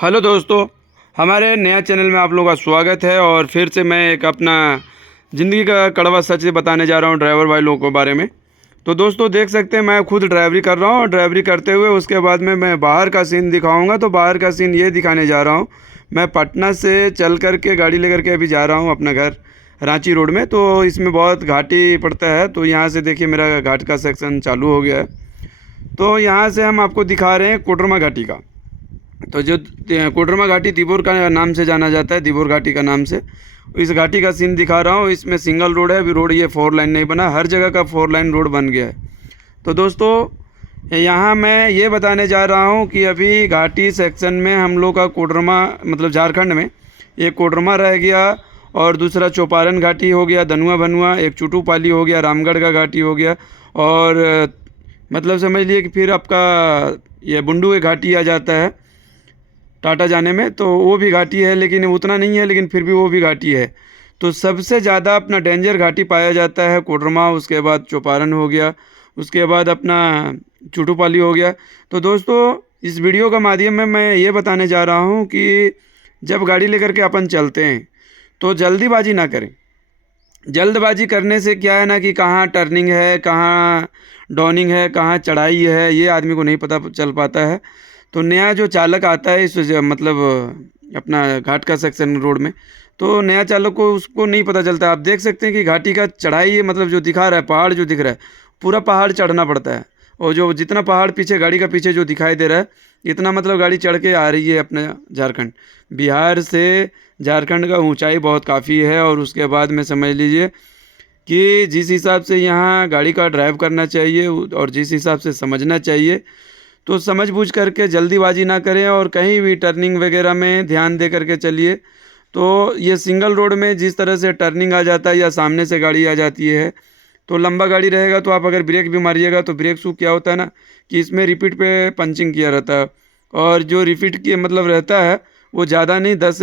Hello दोस्तों, हमारे नया चैनल में आप लोगों का स्वागत है। और फिर से मैं एक अपना ज़िंदगी का कड़वा सच बताने जा रहा हूँ ड्राइवर भाई लोगों के बारे में। तो दोस्तों देख सकते हैं मैं खुद ड्राइवरी कर रहा हूँ और ड्राइवरी करते हुए उसके बाद में मैं बाहर का सीन दिखाऊंगा। तो बाहर का सीन ये दिखाने जा रहा हूँ, मैं पटना से चल कर के गाड़ी लेकर के अभी जा रहा हूँ अपना घर रांची रोड में। तो इसमें बहुत घाटी पड़ता है, तो यहाँ से देखिए मेरा घाट का सेक्शन चालू हो गया है। तो यहाँ से हम आपको दिखा रहे हैं कोडरमा घाटी का। तो जो कोडरमा घाटी दिबोर का नाम से जाना जाता है, दिबोर घाटी का नाम से, इस घाटी का सीन दिखा रहा हूँ। इसमें सिंगल रोड है, अभी रोड ये 4 लाइन नहीं बना, हर जगह का 4 लाइन रोड बन गया है। तो दोस्तों यहाँ मैं ये बताने जा रहा हूँ कि अभी घाटी सेक्शन में हम लोग का कोडरमा मतलब झारखंड में एक कोडरमा रह गया, और दूसरा चौपारण घाटी हो गया, धनुआ भनुआ, एक चुटूपाली हो गया, रामगढ़ का घाटी हो गया, और मतलब समझ लिए कि फिर आपका ये बुंडू की घाटी आ जाता है टाटा जाने में। तो वो भी घाटी है, लेकिन उतना नहीं है, लेकिन फिर भी वो भी घाटी है। तो सबसे ज़्यादा अपना डेंजर घाटी पाया जाता है कोडरमा, उसके बाद चौपारण हो गया, उसके बाद अपना चुटूपाली हो गया। तो दोस्तों इस वीडियो का माध्यम में मैं ये बताने जा रहा हूँ कि जब गाड़ी लेकर के अपन चलते हैं तो जल्दीबाजी ना करें। जल्दबाजी करने से क्या है ना कि कहाँ टर्निंग है, कहाँ डाउनिंग है, कहाँ चढ़ाई है, ये आदमी को नहीं पता चल पाता है। तो नया जो चालक आता है इस मतलब अपना घाट का सेक्शन रोड में, तो नया चालक को उसको नहीं पता चलता। आप देख सकते हैं कि घाटी का चढ़ाई है, मतलब जो दिखा रहा है पहाड़ जो दिख रहा है, पूरा पहाड़ चढ़ना पड़ता है। और जो जितना पहाड़ पीछे गाड़ी का पीछे जो दिखाई दे रहा है, इतना मतलब गाड़ी चढ़ के आ रही है अपना झारखंड। बिहार से झारखंड का ऊंचाई बहुत काफ़ी है। और उसके बाद में समझ लीजिए कि जिस हिसाब से यहाँ गाड़ी का ड्राइव करना चाहिए और जिस हिसाब से समझना चाहिए, तो समझ बूझ करके जल्दीबाजी ना करें और कहीं भी टर्निंग वगैरह में ध्यान दे करके चलिए। तो ये सिंगल रोड में जिस तरह से टर्निंग आ जाता है या सामने से गाड़ी आ जाती है, तो लंबा गाड़ी रहेगा तो आप अगर ब्रेक भी मारिएगा तो ब्रेक शू क्या होता है ना कि इसमें रिपीट पे पंचिंग किया रहता है। और जो रिपीट की मतलब रहता है वो ज़्यादा नहीं, 10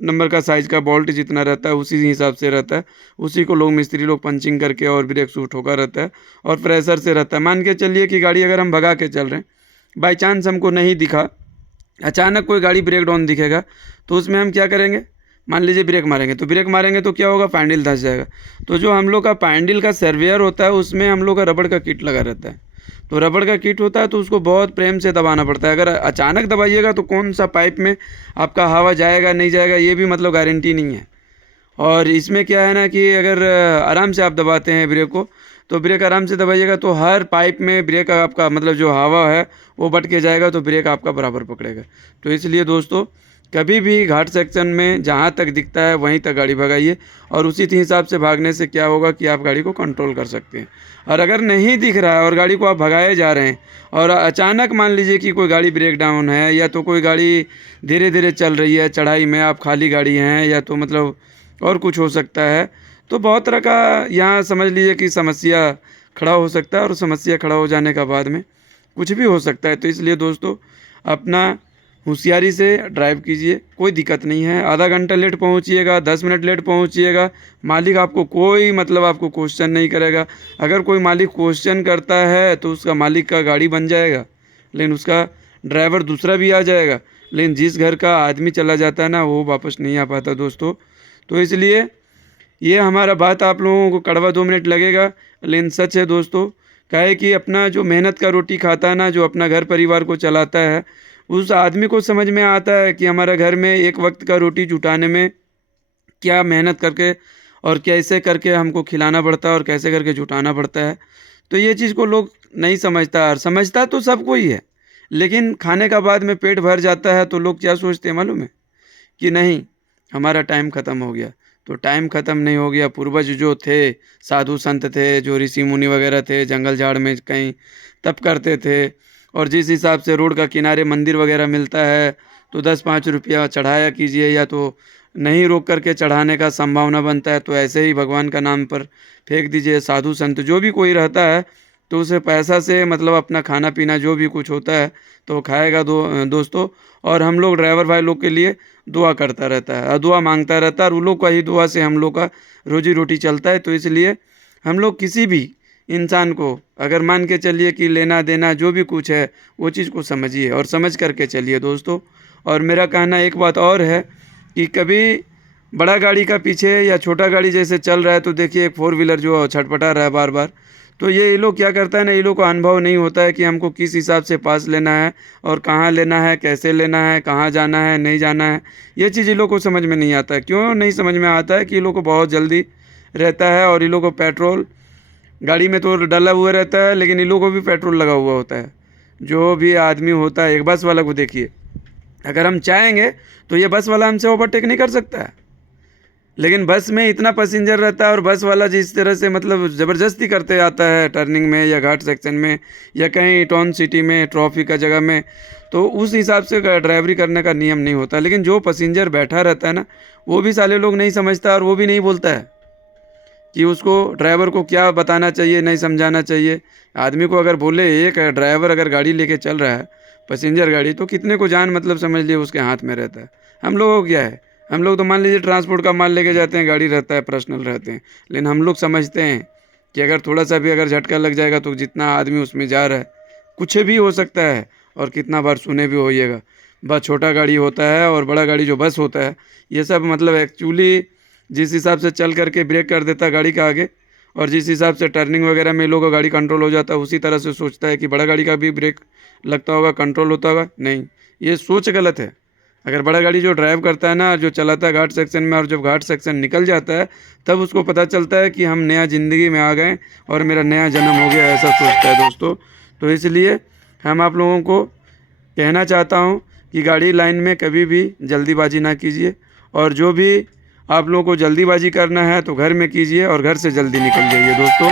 नंबर का साइज़ का बोल्ट जितना रहता है उसी हिसाब से रहता है। उसी को लोग मिस्त्री लोग पंचिंग करके और ब्रेक शू ठोका रहता है और प्रेशर से रहता है। मान के चलिए कि गाड़ी अगर हम भगा के चल रहे हैं, बाई चांस हमको नहीं दिखा, अचानक कोई गाड़ी ब्रेक डाउन दिखेगा, तो उसमें हम क्या करेंगे, मान लीजिए ब्रेक मारेंगे, तो ब्रेक मारेंगे तो क्या होगा, पैंडल धंस जाएगा। तो जो हम लोग का पैंडल का सर्वेयर होता है उसमें हम लोग का रबड़ का किट लगा रहता है। तो रबड़ का किट होता है तो उसको बहुत प्रेम से दबाना पड़ता है। अगर अचानक दबाइएगा तो कौन सा पाइप में आपका हवा जाएगा नहीं जाएगा ये भी मतलब गारंटी नहीं है। और इसमें क्या है ना कि अगर आराम से आप दबाते हैं ब्रेक को, तो ब्रेक आराम से दबाइएगा तो हर पाइप में ब्रेक आपका मतलब जो हवा है वो बट के जाएगा, तो ब्रेक आपका बराबर पकड़ेगा। तो इसलिए दोस्तों कभी भी घाट सेक्शन में जहाँ तक दिखता है वहीं तक गाड़ी भगाइए, और उसी हिसाब से भागने से क्या होगा कि आप गाड़ी को कंट्रोल कर सकते हैं। और अगर नहीं दिख रहा है और गाड़ी को आप भगाए जा रहे हैं और अचानक मान लीजिए कि कोई गाड़ी ब्रेक डाउन है या तो कोई गाड़ी धीरे धीरे चल रही है चढ़ाई में, आप खाली गाड़ी हैं या तो मतलब और कुछ हो सकता है, तो बहुत तरह का यहाँ समझ लीजिए कि समस्या खड़ा हो सकता है। और समस्या खड़ा हो जाने का बाद में कुछ भी हो सकता है। तो इसलिए दोस्तों अपना होशियारी से ड्राइव कीजिए, कोई दिक्कत नहीं है। आधा घंटा लेट पहुँचिएगा, 10 मिनट लेट पहुँचिएगा, मालिक आपको कोई मतलब आपको क्वेश्चन नहीं करेगा। अगर कोई मालिक क्वेश्चन करता है तो उसका मालिक का गाड़ी बन जाएगा, लेकिन उसका ड्राइवर दूसरा भी आ जाएगा, लेकिन जिस घर का आदमी चला जाता है ना वो वापस नहीं आ पाता दोस्तों। तो इसलिए ये हमारा बात आप लोगों को कड़वा 2 मिनट लगेगा, लेकिन सच है दोस्तों। काहे कि अपना जो मेहनत का रोटी खाता है ना, जो अपना घर परिवार को चलाता है, उस आदमी को समझ में आता है कि हमारा घर में एक वक्त का रोटी जुटाने में क्या मेहनत करके और कैसे करके हमको खिलाना पड़ता है और कैसे करके जुटाना पड़ता है। तो ये चीज़ को लोग नहीं समझता, और समझता तो सबको ही है, लेकिन खाने का बाद में पेट भर जाता है तो लोग क्या सोचते हैं मालूम है कि नहीं हमारा टाइम ख़त्म हो गया। तो टाइम ख़त्म नहीं हो गया। पूर्वज जो थे, साधु संत थे, जो ऋषि मुनि वगैरह थे, जंगल झाड़ में कहीं तप करते थे, और जिस हिसाब से रोड का किनारे मंदिर वगैरह मिलता है तो 10-5 रुपया चढ़ाया कीजिए, या तो नहीं रोक करके चढ़ाने का संभावना बनता है तो ऐसे ही भगवान का नाम पर फेंक दीजिए। साधु संत जो भी कोई रहता है तो उसे पैसा से मतलब अपना खाना पीना जो भी कुछ होता है तो वो खाएगा दोस्तों। और हम लोग ड्राइवर भाई लोग के लिए दुआ करता रहता है, दुआ मांगता रहता है, और उन लोग का ही दुआ से हम लोग का रोजी रोटी चलता है। तो इसलिए हम लोग किसी भी इंसान को अगर मान के चलिए कि लेना देना जो भी कुछ है वो चीज़ को समझिए और समझ करके चलिए दोस्तों। और मेरा कहना एक बात और है कि कभी बड़ा गाड़ी का पीछे या छोटा गाड़ी जैसे चल रहा है तो देखिए एक 4 व्हीलर जो छटपटा रहा है बार बार, तो ये लोग क्या करता है ना, ये लोग को अनुभव नहीं होता है कि हमको किस हिसाब से पास लेना है और कहाँ लेना है, कैसे लेना है, कहाँ जाना है, नहीं जाना है। ये चीज़ ये लोग को समझ में नहीं आता है। क्यों नहीं समझ में आता है कि ये लोग को बहुत जल्दी रहता है और ये लोग को पेट्रोल गाड़ी में तो डला हुआ रहता है, लेकिन इन लोगों को भी पेट्रोल लगा हुआ होता है। जो भी आदमी होता है, एक बस वाला को देखिए, अगर हम चाहेंगे तो ये बस वाला हमसे ओवरटेक नहीं कर सकता है, लेकिन बस में इतना पैसेंजर रहता है और बस वाला जिस तरह से मतलब ज़बरदस्ती करते आता है टर्निंग में या घाट सेक्शन में या कहीं टाउन सिटी में ट्रैफिक का जगह में, तो उस हिसाब से ड्राइवरी करने का नियम नहीं होता। लेकिन जो पैसेंजर बैठा रहता है ना, वो भी साले लोग नहीं समझता और वो भी नहीं बोलता है कि उसको ड्राइवर को क्या बताना चाहिए, नहीं समझाना चाहिए। आदमी को अगर बोले, एक ड्राइवर अगर गाड़ी लेके चल रहा है पैसेंजर गाड़ी, तो कितने को जान मतलब समझ लिए उसके हाथ में रहता है। हम लोगों को क्या है, हम लोग तो मान लीजिए ट्रांसपोर्ट का माल लेके जाते हैं, गाड़ी रहता है, पर्सनल रहते हैं, लेकिन हम लोग समझते हैं कि अगर थोड़ा सा भी अगर झटका लग जाएगा तो जितना आदमी उसमें जा रहा है कुछ भी हो सकता है और कितना बार सुने भी होइएगा। बस छोटा गाड़ी होता है और बड़ा गाड़ी जो बस होता है, ये सब मतलब एक्चुअली जिस हिसाब से चल करके ब्रेक कर देता है गाड़ी के आगे और जिस हिसाब से टर्निंग वगैरह में लोगों का गाड़ी कंट्रोल हो जाता है, उसी तरह से सोचता है कि बड़ा गाड़ी का भी ब्रेक लगता होगा, कंट्रोल होता होगा। नहीं, ये सोच गलत है। अगर बड़ा गाड़ी जो ड्राइव करता है ना, जो चलाता है घाट सेक्शन में, और जब घाट सेक्शन निकल जाता है तब उसको पता चलता है कि हम नया ज़िंदगी में आ गए और मेरा नया जन्म हो गया, ऐसा सोचता है दोस्तों। तो इसलिए हम आप लोगों को कहना चाहता हूँ कि गाड़ी लाइन में कभी भी जल्दीबाजी ना कीजिए, और जो भी आप लोगों को जल्दीबाजी करना है तो घर में कीजिए और घर से जल्दी निकल जाइए दोस्तों।